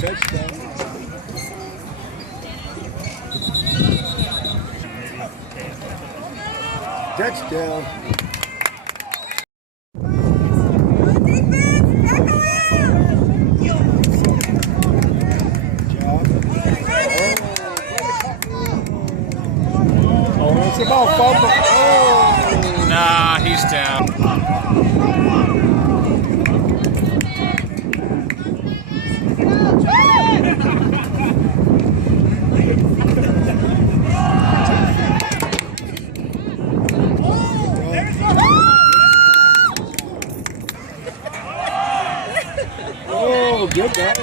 Touchdown. Touchdown. Oh, it's about fumble. Oh. Nah, he's down. Oh, good guy.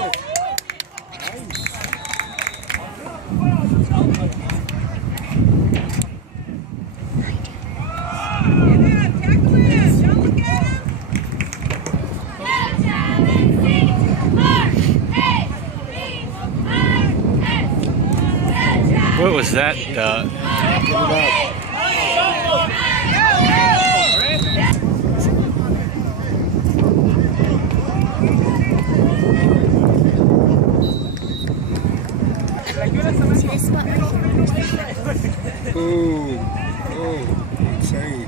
What was that? Ooh, oh, save.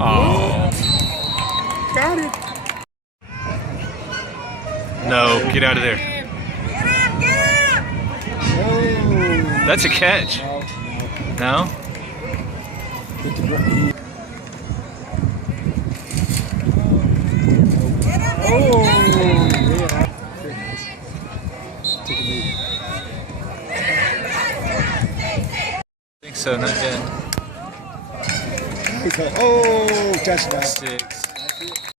Oh. Got it. No, get out of there. Oh. That's a catch. No? Oh, yeah. I think so, not yet. Oh, touchdown. 6.